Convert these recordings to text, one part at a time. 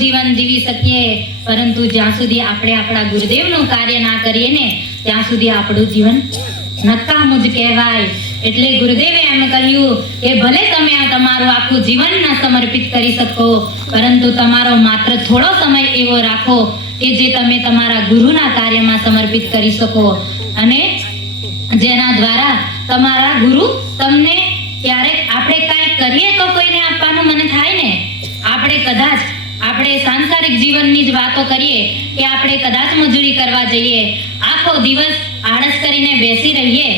જીવન જીવી શકીએ, પરંતુ જ્યાં સુધી આપણે આપણા ગુરુદેવનું કાર્ય ના કરીએ ને ત્યાં સુધી આપણું જીવન નકામું જ કહેવાય. એટલે ગુરુદેવે એમ કહ્યું કે ભલે તમે આ તમારું આખું જીવન ના સમર્પિત કરી શકો, પરંતુ તમારો માત્ર થોડો સમય એવો રાખો કે જે તમે તમારા ગુરુના કાર્યમાં સમર્પિત કરી શકો, અને જેના દ્વારા તમારા ગુરુ તમને ક્યારેક આપણે કાંઈ કરીએ તો કોઈને આપવાનું મન થાય ને. આપણે સાંસારિક જીવનની જ વાતો કરીએ કે આપણે કદાચ મજૂરી કરવા જઈએ, આખો દિવસ આળસ કરીને બેસી રહીએ,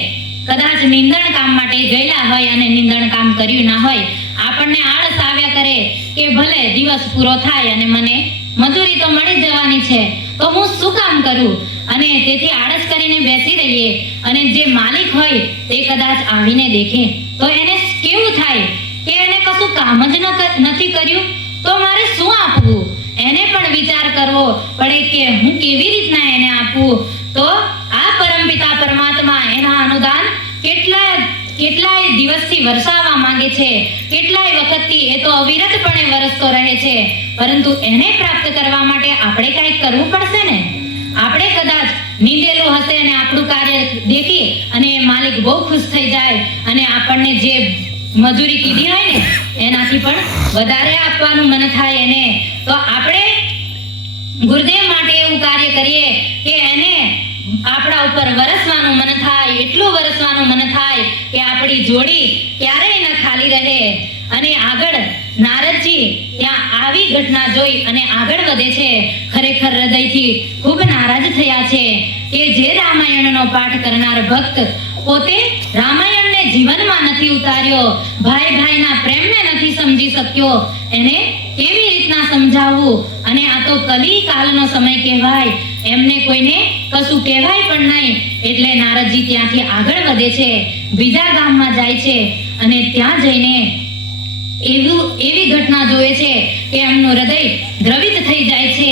કદાચ નિંદણ કામ માટે ગયેલા હોય અને નિંદણ કામ કર્યું ના હોય, આપણને આળસ આવ્યા કરે કે ભલે દિવસ પૂરો થાય અને મને મજૂરી તો મળી જ જવાની છે, તો હું શું કામ કરું? અને તેથી આળસ કરીને બેસી રહીએ, અને જે માલિક હોય તે કદાચ આવીને દેખે તો એને કેવું થાય કે એને કશું કામ જ નથી કર્યું, તો મારે શું આપવું? એને પણ વિચાર કરવો પડે કે હું કેવી રીતના એને આપું. તો આ પરમપિતા પરમાત્મા એના અનુદાન કેટલાય દિવસથી વરસાવવા માંગે છે, કેટલાય વખતથી એ તો અવિરતપણે વરસતો રહે છે, પરંતુ એને પ્રાપ્ત કરવા માટે આપણે કંઈક કરવું પડશે ને. આપણે કદાચ નીંદેલું હશે અને આપણું કાર્ય દેખી અને માલિક બહુ ખુશ થઈ જાય અને આપણને જે મજૂરી કીધી હોય ને એનાથી પણ વધારે આપવાનું મન થાય એને, તો આપણે ગુરુદેવ માટે એવું કાર્ય કરીએ કે એને આપણા ઉપર વરસવાનું મન થાય, એટલું વરસવાનું મન થાય કે આપણી જોડી ક્યારેય ન ખાલી રહે. અને આગળ નારદજી ત્યાં આવી ઘટના જોઈ અને આગળ વધે છે. ખરેખર હૃદયથી ખૂબ નારાજ થયા છે કે જે રામાયણનો પાઠ કરનાર ભક્ત પોતે રામાયણને જીવનમાં નથી ઉતાર્યો, ભાઈ ભાઈના પ્રેમને નથી સમજી શક્યો, એને કેવી રીતના સમજાવવું. અને આ તો કલી કાલનો સમય કહેવાય, એમને કોઈને કશું કહેવાય પણ નહીં. એટલે નારદજી ત્યાંથી આગળ વધે છે, બીજા ગામમાં જાય છે અને ત્યાં જઈને એવી ઘટના જોવે છે કે એમનું હૃદય દ્રવિત થઈ જાય છે.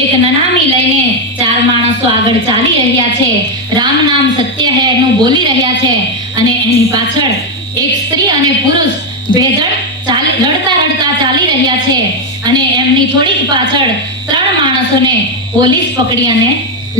એક નનામી લઈને 4 માણસો આગળ ચાલી રહ્યા છે, રામ નામ સત્ય હૈ નું બોલી રહ્યા છે અને એની પાછળ એક સ્ત્રી અને પુરુષ ભેજડ લડતા રડતા ચાલી રહ્યા છે. અને એમની થોડીક પાછળ 3 માણસોને પોલીસ પકડી અને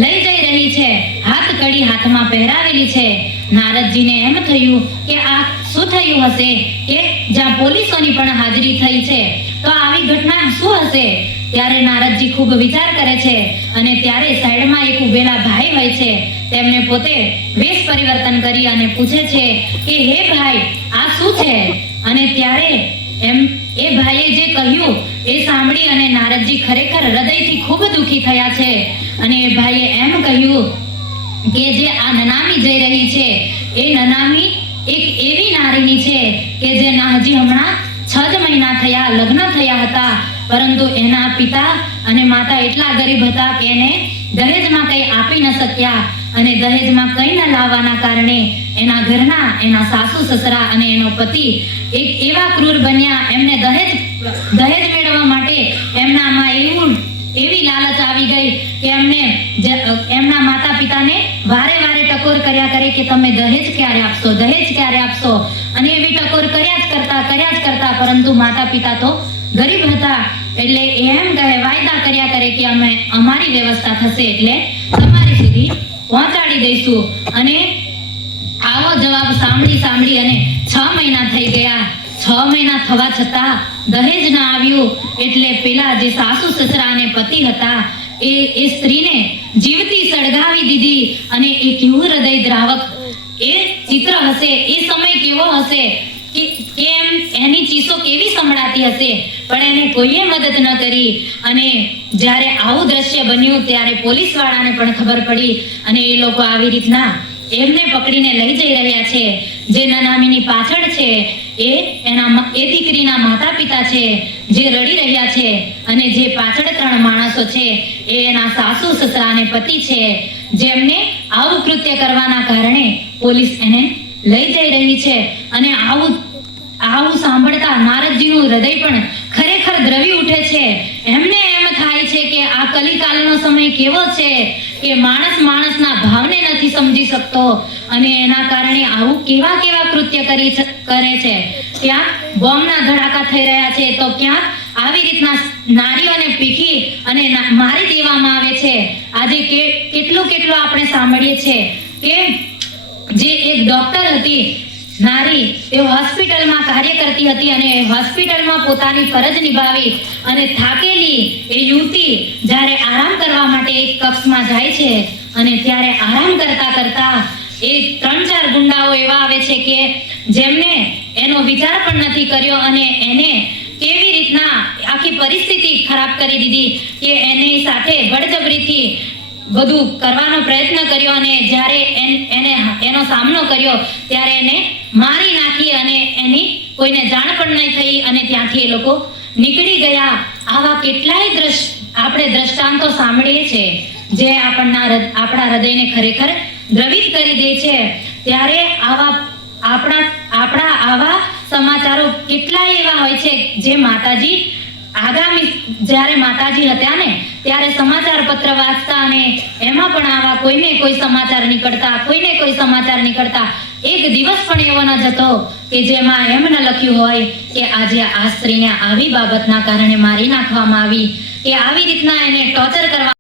લઈ જઈ રહી છે, હાથ કડી હાથમાં પહેરાવેલી છે. નારદજીને એમ થયું કે આ શું થયું હશે કે જ્યાં પોલીસોની પણ હાજરી થઈ છે, તો આવી ઘટના શું હશે. ત્યારે નારદજી ખૂબ વિચાર કરે છે અને ત્યારે સાઈડમાં એક ઉભેલા ભાઈ હોય છે, તેમને પોતે વેશ પરિવર્તન કરી અને પૂછે છે કે હે ભાઈ આ શું છે. અને ત્યારે એ ભાઈએ જે કહ્યું એ સાંભળી અને નારદજી ખરેખર હૃદયથી ખૂબ દુઃખી થયા છે. અને એ ભાઈએ એમ કહ્યું કે જે આ નનામી જઈ રહી છે એ નનામી એક એવી નારીની છે કે જેના હજી હમણાં 6 જ મહિના થયા, લગ્ન થયા હતા, પરંતુ એના પિતા અને માતા એટલા ગરીબ હતા કે એને દહેજમાં કંઈ આપી ન શક્યા. અને દહેજમાં કંઈ ન લાવવાના કારણે એના ઘરના એના સાસુ સસરા અને એનો પતિ એક એવા ક્રૂર બન્યા. એમને દહેજ મેળવવા માટે એમનામાં એવી લાલચ આવી ગઈ કે એમને એમના માતા પિતાને વારે વારે ટકોર કર્યા કરે કે તમે દહેજ ક્યારે આપશો, દહેજ ક્યારે આપશો. અને એવી ટકોર કર્યા જ કરતા, પરંતુ માતા પિતા તો ગરીબ હતા એટલે એમ વાયદા કર્યા કરે કે અમે અમારી વ્યવસ્થા થશે એટલે તમારી સુધી પહોંચાડી દઈશું. અને આવો જવાબ સાંભળી અને 6 મહિના થઈ ગયા. 6 મહિના થવા છતાં દહેજ ના આવ્યું એટલે પેલા જે સાસુ સસરા અને પતિ હતા એ સ્ત્રીને જીવતી સળગાવી દીધી. અને એ કેવું હૃદય દ્રાવક એ ચિત્ર હશે, એ સમય કેવો હશે કે કેમ એની ચીસો કેવી સંભળાતી હશે, પણ એને કોઈએ મદદ ન કરી. અને જ્યારે આવું દ્રશ્ય બન્યું ત્યારે પોલીસ વાળાને પણ ખબર પડી અને એ લોકો આવી રીતના એમને પકડીને લઈ જઈ રહ્યા છે. જે નનામીની પાછળ છે એ દીકરીના માતા પિતા છે જે રડી રહ્યા છે, અને જે પાછળ 3 માણસો છે એ એના સાસુ સસરા અને પતિ છે, જેમને આવું કૃત્ય કરવાના કારણે પોલીસ એને લઈ જઈ રહી છે. અને આવું સાંભળતા નારદજીનું હૃદય પણ ખરેખર દ્રવી ઉઠે છે. એમને એમ થાય છે કે આ કલિકાલનો સમય કેવો છે કે માણસના ભાવને નથી સમજી શકતો અને એના કારણે આવું કેવા કૃત્ય કરે છે. ક્યાંક બોમ્બના ધડાકા થઈ રહ્યા છે, તો ક્યાંક આવી રીતના નારીઓને પીખી અને મારી દેવામાં આવે છે. આજે કેટલું આપણે સાંભળીએ છીએ કે જે એક ડોક્ટર હતી નારી, એ હોસ્પિટલમાં કાર્ય કરતી હતી અને હોસ્પિટલમાં પોતાની ફરજ નિભાવી અને થાકેલી એ યુવતી જ્યારે આરામ કરવા માટે એક કક્ષમાં જાય છે અને ત્યારે આરામ કરતા એ 3-4 ગુંડાઓ એવા આવે છે કે જેમને એનો વિચાર પણ નથી કર્યો અને એને કેવી રીતના આખી પરિસ્થિતિ ખરાબ કરી દીધી કે એની સાથે બળજબરીથી બધું કરવાનો પ્રયત્ન કર્યો. અને જ્યારે એનો સામનો કર્યો ત્યારે એને મારી નાખી અને એની કોઈને જાણ પણ નહીં થઈ અને ત્યાંથી એ લોકો નીકળી ગયા. આવા કેટલાય આપણે દ્રષ્ટાંતો સાંભળીએ છીએ જે આપણા હૃદયને ખરેખર દ્રવિત કરી દે છે. ત્યારે આપણા આવા સમાચારો કેટલાય એવા હોય છે જે માતાજી આગામી જ્યારે માતાજી હતા ને ત્યારે સમાચાર પત્ર વાંચતા અને એમાં પણ આવા કોઈને કોઈ સમાચાર નીકળતા એક દિવસ પણ એવો ન જતો કે જેમાં એમ ન લખ્યું હોય કે આજે આ સ્ત્રીને આવી બાબતના કારણે મારી નાખવામાં આવી, કે આવી રીતના એને ટોર્ચર કરવા